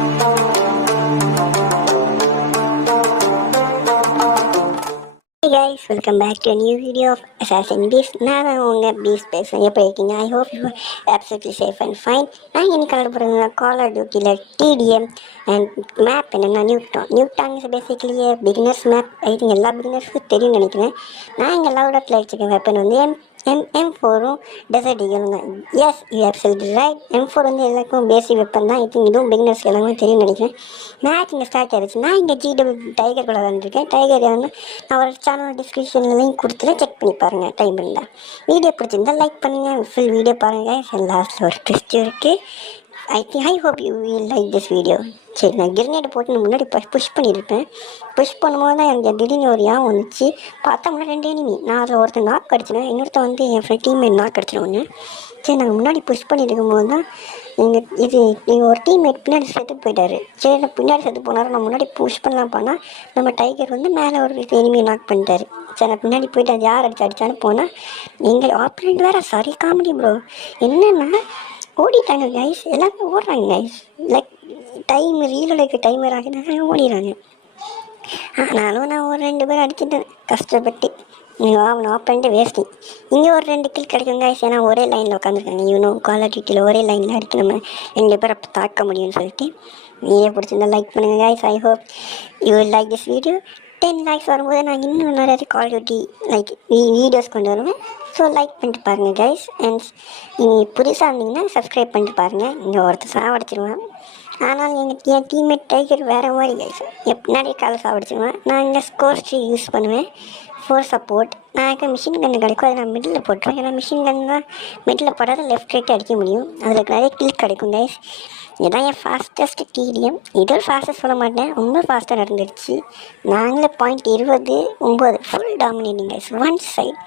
Hey guys, welcome back to a new video of Assassin Beast. நான் தான் உங்கள் Beast பேசுகிறேன். எப்படி இருக்கீங்க? I hope you absolutely safe and fine. நான் இன்னைக்கு கலந்து போகிறேன்னா கால் ஆஃப் டியூட்டியில் டிடிஎம் அண்ட் மேப் என்னென்னா neutron is basically beginners map. I think எல்லா பிகினர்ஸுக்கும் தெரியும்னு நினைக்கிறேன். நான் இங்கே லவுடத்தில் வச்சுருக்கேன் வெப்பன் வந்து M4ம் டெசர்ட் ஈகிளும் தான். S you absolutely right. M4 வந்து எல்லாருக்கும் பேசிக் வெப்பன் தான். ஐ திங்க் இதுவும் பிகினர்ஸ் எல்லாமே தெரியும்னு நினைக்கிறேன். மேட்ச் இங்கே ஸ்டார்ட் ஆகிடுச்சு. நான் இங்கே GW டைகர் கூட வந்துருக்கேன். டைகர் வந்து நான் ஒரு சேனல் டிஸ்கிரிப்ஷனில் லிங்க் கொடுத்துட்டு செக் பண்ணி பாருங்கள் டைம் இருந்தால். வீடியோ பிடிச்சிருந்தா லைக் பண்ணுங்கள், ஃபுல் வீடியோ பாருங்கள். லாஸ்ட்டில் ஒரு ட்விஸ்ட் இருக்குது. I hope you will like this video. சரி, நான் கிரனேட் போட்டு முன்னாடி புஷ் பண்ணியிருப்பேன். புஷ் பண்ணும்போது தான் எனக்கு திடீர்னு ஒரு யாவும் வந்துச்சு. பார்த்தா முன்னாடி 2 எனிமி. நான் அதில் ஒருத்தர் நாக் அடிச்சினேன், இன்னொருத்தர் வந்து என் ஃப்ரெண்ட் டீம்மேட் நாக் அடிச்சிடும் ஒன்று. சரி, நாங்கள் முன்னாடி புஷ் பண்ணியிருக்கும் போது தான் நீங்கள் ஒரு டீம்மேட் பின்னாடி செத்து போயிட்டார். சரி, நான் பின்னாடி செத்து போனார். நான் முன்னாடி புஷ் பண்ணலாம் போனால் நம்ம டைகர் வந்து மேலே ஒரு எனிமியை நாக் பண்ணிட்டார். சரி, நான் பின்னாடி போயிட்டு அது யார் அடிச்சான்னு போனால் நீங்கள் ஆப்ரண்ட் வேறு சரி காமெடி ப்ரோ. என்னென்னா ஓடிட்டாங்க கைஸ், எல்லாமே ஓடுறாங்க கைஸ். லைக் ரீலோடைக்கு டைமர் ஆகினாங்க, ஓடிடுறாங்க. ஆனாலும் நான் ஒரு 2 பேர் அடிச்சுட்டேன் கஷ்டப்பட்டு. நீங்கள் ஆஃப் பண்ணிட்டு வேஸ்ட்டு. இங்கே ஒரு 2 கில் கிடைக்கும் கைஸ். ஏன்னா ஒரே லைனில் உட்காந்துருக்காங்க. கால் ஆஃப் டியூட்டியில் ஒரே லைனில் அடிக்க நம்ம 2 பேர் அப்போ தாக்க முடியும்னு சொல்லிட்டு. வீடியோ பிடிச்சிருந்தா லைக் பண்ணுங்கள் guys. I hope you will like this video. 10 likes வரும்போது நான் இன்னும் நிறைய கால் ஆஃப் டியூட்டி லைக் வீடியோஸ் கொண்டு வருவேன். ஸோ லைக் பண்ணிட்டு பாருங்கள் கைஸ். அண்ட் நீங்கள் புதுசாக இருந்தீங்கன்னா சப்ஸ்கிரைப் பண்ணிட்டு பாருங்கள். இங்கே ஒருத்தர் சாவடிச்சிருவேன். ஆனால் என் டீம்மேட் டைகர் வேறு மாதிரி கைஸ். நிறைய காலம் சாவடிச்சிருவேன். நான் இங்கே ஸ்கோர் ஸ்ட்ரீ யூஸ் பண்ணுவேன் ஃபார் சப்போர்ட். நான் எனக்கு மிஷின் கன்று கிடைக்கும், அதை நான் மிடில் போட்டுருவேன். ஏன்னா மிஷின் கன்று தான் மிடில் போட்டால் லெஃப்ட் ரைட்டு அடிக்க முடியும். அதில் நிறைய கில் கிடைக்கும் கைஸ். இதுதான் என் ஃபாஸ்டஸ்ட் டிடிஎம். இதோட ஃபாஸ்டஸ்ட் சொல்ல மாட்டேன், ரொம்ப ஃபாஸ்ட்டாக நடந்துடுச்சு. நாங்களே .29 full dominating guys, one side.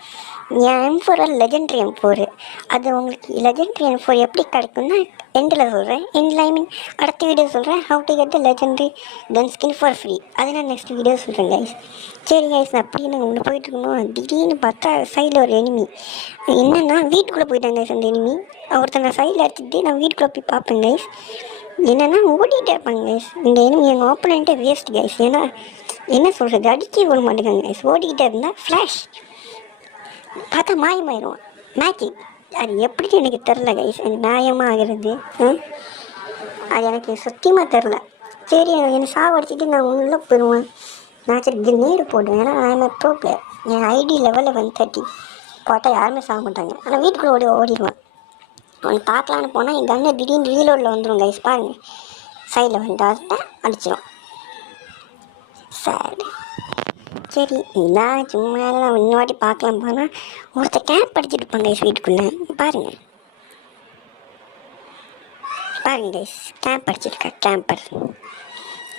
என் M4 லெஜெண்ட்ரி M4. அது உங்களுக்கு லெஜெண்ட்ரி M4 எப்படி கிடைக்கும்னா எண்டில் சொல்கிறேன். ஐ மீன் அடுத்த வீடியோ சொல்கிறேன். How to get the legendary gun skin for free. அது நான் நெக்ஸ்ட் வீடியோ சொல்கிறேன் கைஸ். சரி கைஸ், நான் அப்படி நான் உள்ள போயிட்டுருக்கணும். திடீர்னு பார்த்தா சைடில் ஒரு எனிமி. என்னென்னா வீட்டுக்குள்ளே போயிட்டாங்க கைஸ். அந்த எனிமி ஒருத்தர் நான் சைடில் அடிச்சுட்டு நான் வீட்டுக்குள்ளே போய் பார்ப்பேன் கைஸ். என்னென்னா ஓடிட்டே இருப்பாங்க கைஸ். இந்த எனிமி எங்கள் ஆப்போனண்ட்டே வேஸ்ட் கைஸ். ஏன்னா என்ன சொல்கிறது, அடிக்க விட மாட்டேங்காங்க கைஸ். ஓடிக்கிட்டே இருந்தால் ஃப்ளாஷ் பார்த்தா மாயமாயிரும். மேஜிக் அது எப்படின்னு எனக்கு தெரில கைஸ். எனக்கு நியாயமாக ஆகிறது அது எனக்கு சத்தியமாக தெரில. சரி, என்னை சாவடிச்சிட்டு நான் உள்ளே போயிடுவேன். நான் சரி கிரனேடு போடுவேன். ஏன்னா நான் ப்ரோ பிளேயர். என் ஐடி லெவலில் 130 போட்டால் யாருமே சாக மாட்டாங்க. ஆனால் வீட்டுக்குள்ளே ஓடிடுவேன். அவனை பார்க்கலான்னு போனால் என் கண்ணை திடீர்னு ரீலோடில் வந்துடும் கைஸ். பாருங்கள், சைடில் வந்து அடிச்சிடும். சரி சரி, இதான் சும்மா நான் இன்னொரு பார்க்கலாம் போனால் ஒருத்தர் கேம்ப் படிச்சுட்டு இருப்பாங்க கைஸ் வீட்டுக்குள்ளே. பாருங்கள் கைஸ், கேம்ப் படிச்சிருக்கா கேம்பர்.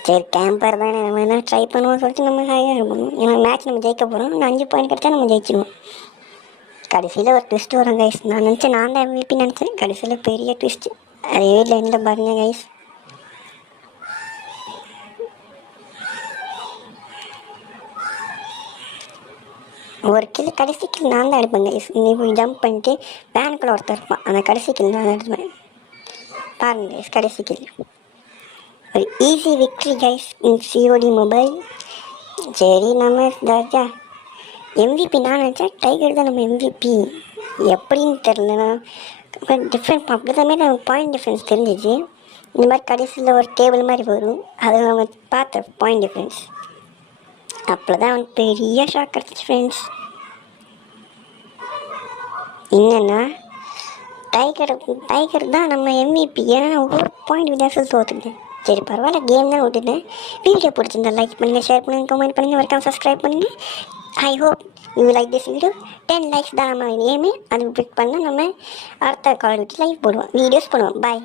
சரி, கேம்பர் தானே, நம்ம என்ன ட்ரை பண்ணுவோம் சொல்லிட்டு நம்ம ஹையாக இருக்கணும். ஏன்னா மேட்ச் நம்ம ஜெயிக்க போகிறோம். இன்னும் 5 பாயிண்ட் கிடச்சா நம்ம ஜெயிச்சிடுவோம். கடைசியில் ஒரு ட்விஸ்ட் வரும் கைஸ். நான் நினச்சேன் நான் தான் MVP நினச்சேன். கடைசியில் பெரிய ட்விஸ்ட்டு. அதே லைனில் பாருங்கள் கைஸ். ஒரு கில் கடைசி கில் நான் தான் எடுப்பேன் கைஸ். இப்போ ஜம்ப் பண்ணிட்டு வேனுக்குள்ளே ஒருத்தர் இருப்பான். அந்த கடைசி கில் நான் தான் எடுப்பேன். பாருங்கள் கைஸ், கடைசி கில் ஒரு easy victory guys in COD mobile. சரி, நம்ம தாஜா MVP நான் நினச்சேன் டைகர் தான் நம்ம MVP. எப்படின்னு தெரிலண்ணா டிஃப்ரெண்ட் அப்படி தான் நமக்கு பாயிண்ட் டிஃப்ரென்ஸ் தெரிஞ்சிச்சு. இந்த மாதிரி கடைசியில் ஒரு டேபிள் மாதிரி வரும், அதில் நம்ம பார்த்த பாயிண்ட் டிஃப்ரென்ஸ். அப்போ தான் அவனுக்கு பெரிய ஷாக் கிடச்சிச்சு ஃப்ரெண்ட்ஸ். என்னென்னா டைகர் தான் நம்ம MVP. ஏன்னா ஒரு பாயிண்ட் வித்தியாசம் தோற்றுட்டேன். சரி பரவாயில்ல, கேம் தான் விட்டுட்டேன். வீடியோ பிடிச்சிருந்தா லைக் பண்ணுங்கள், ஷேர் பண்ணுங்கள், கமெண்ட் பண்ணுங்கள், மறக்காம சப்ஸ்கிரைப் பண்ணுங்கள். I hope you like this video. 10 likes தான் நம்ம நேமே. அது பிக் பண்ணால் நம்ம அடுத்த கால் விட்டு லைவ் போடுவோம், வீடியோஸ் பண்ணுவோம். பாய்.